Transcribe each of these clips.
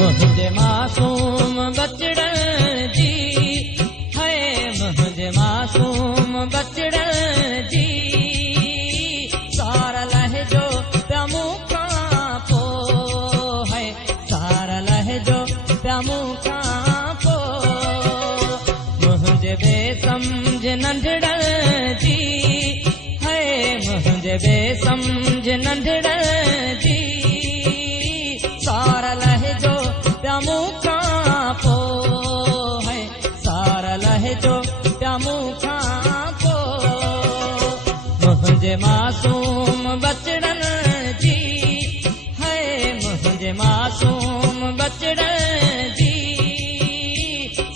मुझे मासूम बचड़न जी है मुझे मासूम बचड़न जी सारा लहजो प्यामू खां पो है सारा लहजो प्यामू खां पो मुझे बेसमझ नंढड़न जी है मुझे बेसमझ नंढड़न जी सारा लहजो प्यामू खां पो है सारा लहजो प्यामू खां पो मुझे मासूम बचड़न जी है मुझे मासूम बचड़न जी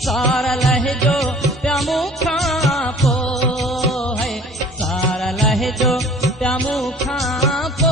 सारा लहजो प्यामू खां पो है सारा लहजो प्यामू खां पो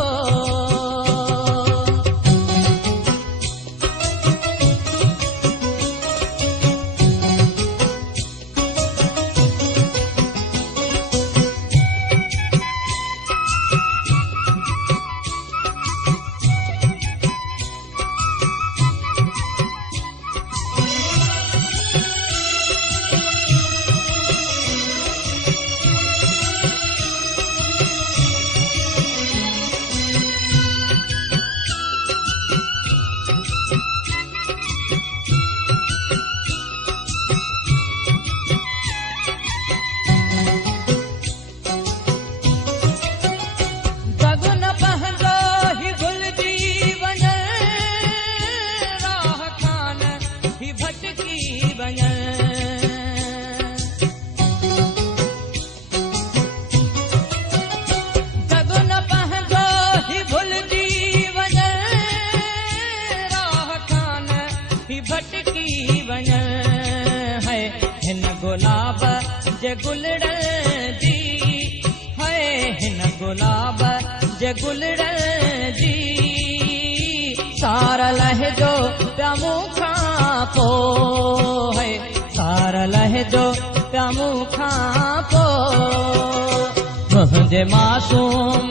भटकी वञ है हिन गुलाब जे गुलड़न जी है हिन गुलाब जे गुलड़न जी सारा लहजो प्यामू खां पो है सारा लहजो प्यामू खां पो मुझे मासूम